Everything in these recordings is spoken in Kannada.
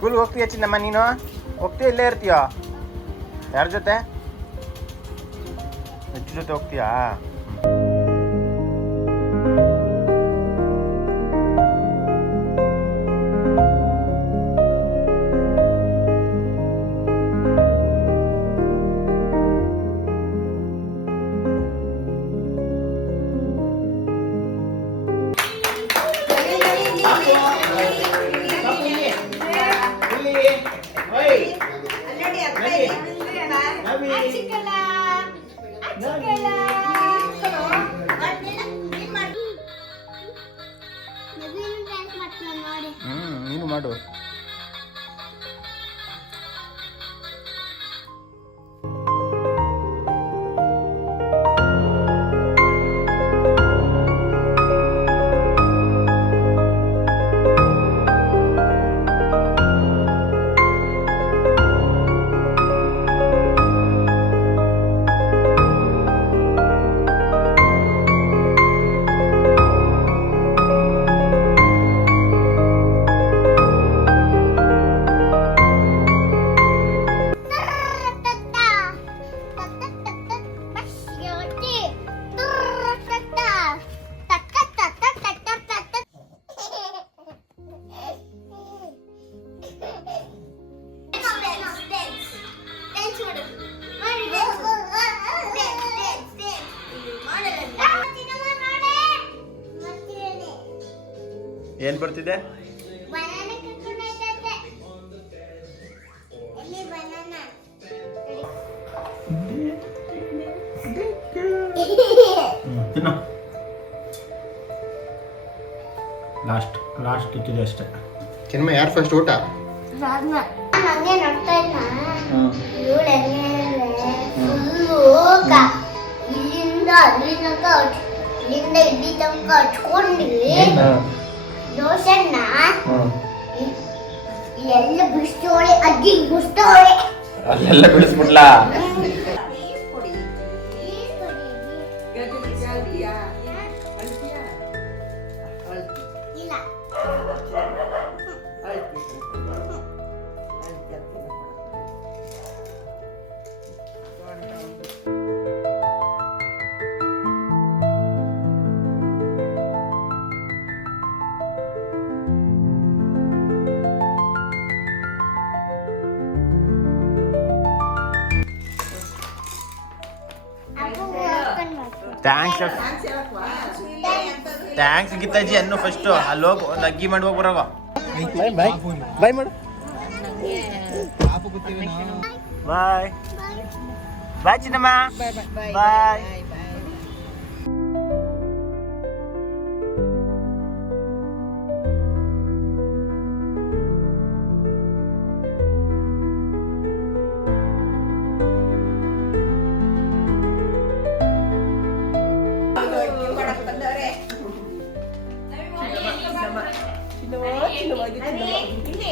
ಸ್ಕೂಲ್ಗೆ ಹೋಗ್ತೀಯ ಚಿನ್ನಮ್ಮ ನೀನು? ಹೋಗ್ತೀಯ ಇಲ್ಲೇ ಇರ್ತೀಯೋ? ಯಾರ ಜೊತೆ? ಹೆಚ್ಚು ಜೊತೆ ಹೋಗ್ತೀಯಾ? ನೀನು ಮಾಡು. ಏನ್ ಬರ್ತಿದೆ? ಲಾಸ್ಟ್ ಲಾಸ್ಟ್ ಇಟ್ಟಿದೆ ಅಷ್ಟೇ. ಚಿನ್ಮ ಯಾರು ಫಸ್ಟ್ ಊಟ? ಇಲ್ಲಿಂದ ಅಲ್ಲಿ ತನಕ ಇಲ್ಲಿಂದ ಇಲ್ಲಿ ತನಕ ಹಚ್ಕೊಂಡು ದೋಸೆನ ಎಲ್ಲ ಬಿಡಿಸ್ತೋಳೆ ಅಜ್ಜಿ ಬಿಡಿಸ್ತೋಳೆ ಅಲ್ಲೆಲ್ಲ ಬಿಡಿಸ್ಬಿಡ್ಲಾ ಥ್ಯಾಂಕ್ಸ್ ಥ್ಯಾಂಕ್ಸ್ ಗೀತಾಜಿ ಅನ್ನು ಫಸ್ಟ್ ಅಲ್ಲಿ ಹೋಗಿ ಒಂದು ಅಗ್ಗಿ ಮಾಡುವಾಗ ಬರವ ಬಾಯ್ ಬಾಯ್ ಬಾಯ್ ಮಾಡು. Bye bye Chinnamma. Bye aku tanda nak rek. Dino, Dino, Dino, Dino, Dino, Dino, Dino,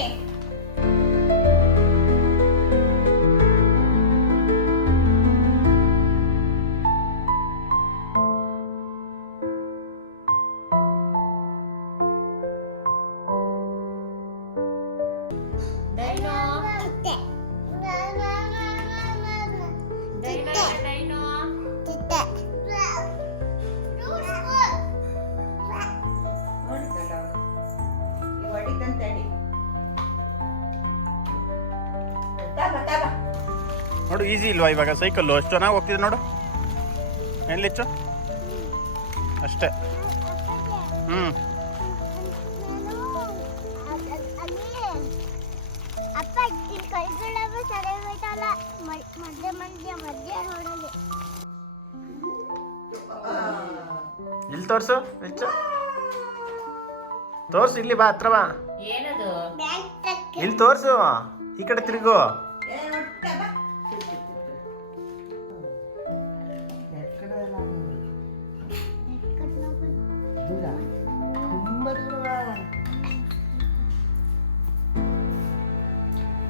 Dino, Dino, Dino, Dino, Dino, ನೋಡು ಈಸಿ ಇಲ್ವಾ ಇವಾಗ? ಸೈಕಲ್ಲು ಅಷ್ಟು ಚೆನ್ನಾಗಿ ಹೋಗ್ತಿದೆ ನೋಡು. ಎಲ್ಲಿಚ್ಚು ಅಷ್ಟೇ. ಹ್ಞೂ ಅಪ್ಪ ಇಲ್ಲಿ ತೋರ್ಸು ಹೆಚ್ಚು ತೋರ್ಸು ಇಲ್ಲಿ ಬಾ ಮಧ್ಯ ಇಲ್ಲಿ ಇಲ್ಲಿ ಈ ಕಡೆ ತೋರ್ಸು ಇಲ್ಲಿ ಬಾ ಹತ್ರ ಬಾ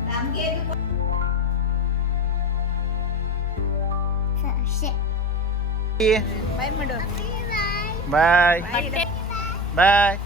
ಏನದು ಬ್ಯಾಂಕ್ ತಕ್ಕ ಇಲ್ಲಿ ತೋರ್ಸು ಈ ಕಡೆ ತಿರುಗು ಬಾಯ್ ಮಾಡು ಬಾಯ್ ಬಟ್ಟೆ ಬಾಯ್